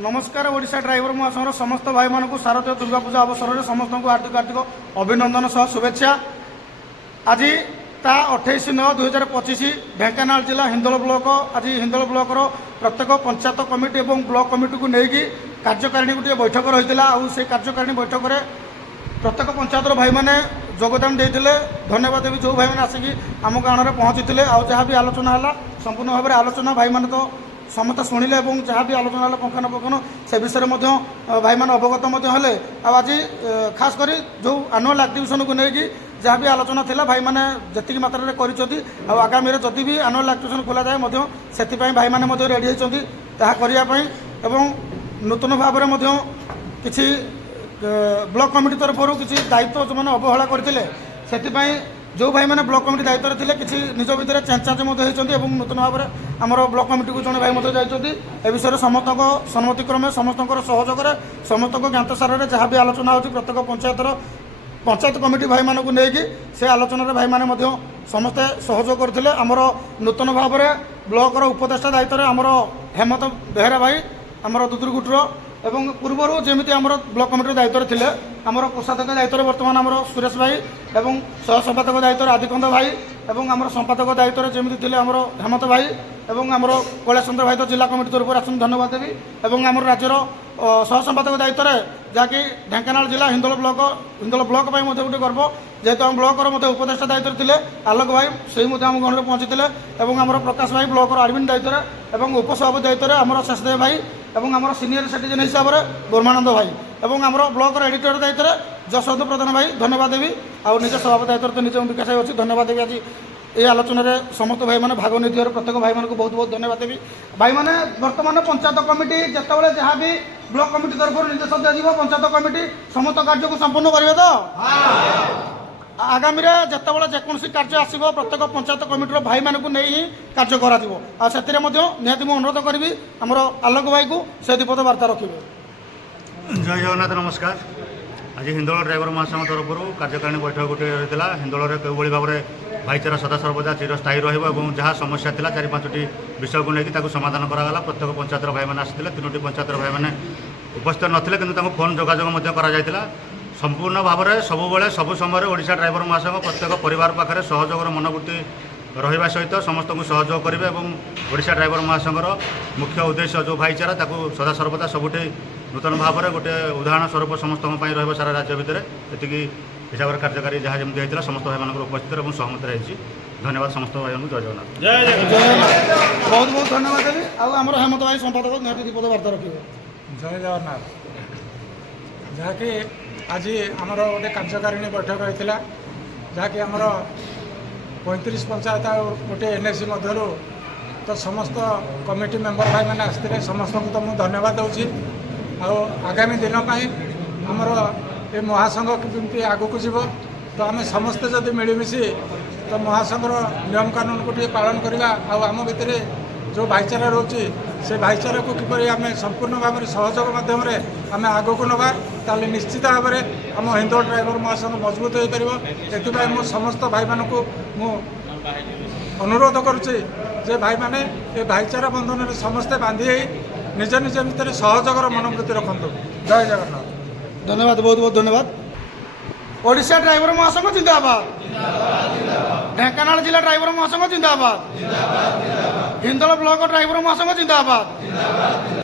नमस्कार ओडिशा ड्राइवर महासंघर समस्त भाई मानक शारदीय दुर्गा पूजा अवसर में समस्त को हार्दिक हार्दिक अभिनंदन सह शुभेच्छा। आज ता 28/9/2025 ढेंकानाल जिला हिंदोल ब्लॉक आज हिंदोल ब्लॉकर प्रत्येक पंचायत कमिटी और ब्लॉक कमिटी को लेकिन कार्यकारिणी गोटे बैठक रही है। कार्यकारिणी बैठक में प्रत्येक पंचायत भाई मैंने योगदान देते धन्यवाद देवी जो भाई मैंने आसिक आम गाँव में पहुँची आज जहाँ भी आलोचना है संपूर्ण भाव में आलोचना भाई मैंने तो समस्त शुणिले और जहाँ भी आलोचना है पुंखानुपुंख से विषय में भाई मैंने अवगत हेले। आज खास कर जो आनुआल एक्टिविशन को लेकिन जहाँ भी आलोचना थिला भाई मैंने जी मात्रा कर आगामी जदि भी आनुआल एक्टिविशन खोल जाए से भाई मैंने रेडी होती करने नूतन भाव में किसी ब्लॉक कमिटी तरफ किसी दायित्व जो मैंने अवहेला करते जो भाई मैंने ब्लॉक कमिटी दायित्व थे किसी निज भितर चेंज होती नूतन भाव में आमर ब्लॉक कमिटी को जड़े भाई जाती ए विषय समस्त सम्मतिक्रमे समस्त सहयोग समस्त ज्ञातसार जहाँ भी आलोचना होती प्रत्येक पंचायत कमिटी भाई मानक लेकिन से आलोचन भाई मैंने समस्ते सहयोग करते आमर नूतन भाव में ब्लॉकर उपदेष्टा दायित्व आमर हेमंत बेहरा भाई आमर दुदुरगुटर एवं पूर्वर जमी आमर ब्लॉक कमिटी दायित्व थे आमर कोषाध्यक्ष दायित्व बर्तमान आमर सुरेश भाई एवं सह संपादक दायित्व आदिकंद भाई एवं आमर संपादक दायित्व जमी थे आमर हेमंत भाई एवं आमर कैलाश चंद्र भाई तो जिला कमिटी तरफ आस धन्यवाद देवी एवं आमर राज्यर सह संपादक दायित्व जहाँकि ढेंकानाल जिला हिंदोल ब्लॉक गोटे गर्व जेहेतु आम ब्लॉकर उपदेष्टा दायित्व थे आलोक भाई से आम गण में पहुँची और आमर प्रकाश भाई ब्लॉकर आडमिन दायित्व और उपसभापति दायित्व आमर शेषदेव भाई और आमर सीनियर सिटीजन हिसाब से ब्रह्मानंद भाई और आमर ब्लॉकर एडिटर दायित्व जशवंत प्रधान भाई धन्यवाद देवी और निज सभापति दायित्व तो निज विकास भाई अच्छी धन्यवाद देवी। आज ये आलोचना रे समस्त भाई मैंने भाग नहीं प्रत्येक भाई मानक बहुत बहुत धन्यवाद देवी। भाई मैंने बर्तमान पंचायत कमिटी जिते जहाँ भी ब्लॉक कमिटी तरफ निर्देश दिया पंचायत कमिटी समस्त कार्य को संपूर्ण करेंगे तो आगामी जिते जेकोसी कार्य आसो प्रत्येक पंचायत कमिटर भाई मानक नहीं ही कार्य करा निहती मुझे अनुरोध करी आमर आलोक भाई को से दीपद वार्ता रखिए। जय जगन्नाथ नमस्कार। आज हिंदोल ड्राइवर महासंघ तरफ कार्यकारिणी बैठक गोटे रही है। हिंदोल कई भाव में भाईचारा सदा सर्वदा चिरस्थायी रहा समस्या था 4-5टी विषय को लेकिन समाधान कराला। प्रत्येक पंचायत भाई मैंने आसते 3टी पंचायत भाई मैंने उपस्थित नथिले किंतु फोन जोगाजोग करा संपूर्ण भाव में सबुबले सब समय ओडिशा ड्राइवर महासंघ प्रत्येक परिवार पाखे सहयोगर मनोवृत्ति रहा सहित समस्त को सहयोग करेंगे और ओडिशा ड्राइवर महासंघर मुख्य उद्देश्य जो भाईचारा ताकू सदा सर्वदा सबुठी नूतन भाव में गोटे उदाहरण स्वरूप समस्त सारा राज्य भितर ये हिसाब से कार्यकारी जहाँ जमी होता समस्त भाई मान उपस्थित और सहमत रही। धन्यवाद समस्त भाई मान जय जगन्नाथ। जय जगन्नाथ बहुत बहुत धन्यवाद देवी आमर हेमंत भाई संपादक निहती दीपद वार्ता रखिए। जय जगन्नाथ जहाँकि आज आमर गोटे कार्यकारिणी बैठक होता जहाँकि आमर 35 पंचायत गोटे एनएसी मध्य तो समस्त कमिटी मेंबर भाई मैंने आसते समस्त को तो मुझे धन्यवाद दूसरी आगामी दिन आमर ये महासंघ केमती आग को जीव तो आम समस्ते जदि मिलमिशि तो महासंघर नियम कानून को पालन करवा आम भितर जो भाईचारा रोचे से भाईचारा को किपर आम संपूर्ण भाव में सहयोग मध्यम आम आग को नवा ताले निश्चित भाव में आम हिंदोल ड्राइवर महासंघ मजबूत हो पार। एथपाई मो समस्त भाई मान को मु अनुरोध करुचे जे भाई माने ये भाईचारा बंधन में समस्ते बांधि निज निज भितर सहयोगर मनोवृत्ति रखु। जय जगन्नाथ। धन्यवाद बहुत बहुत धन्यवाद। ओडिशा ड्राइवर महासंघ जिंदाबाद। ढेंकानाल जिला ड्राइवर महासंघ जिंदाबाद। हिंदोल ब्लॉक ड्राइवर महासंघ जिंदाबाद।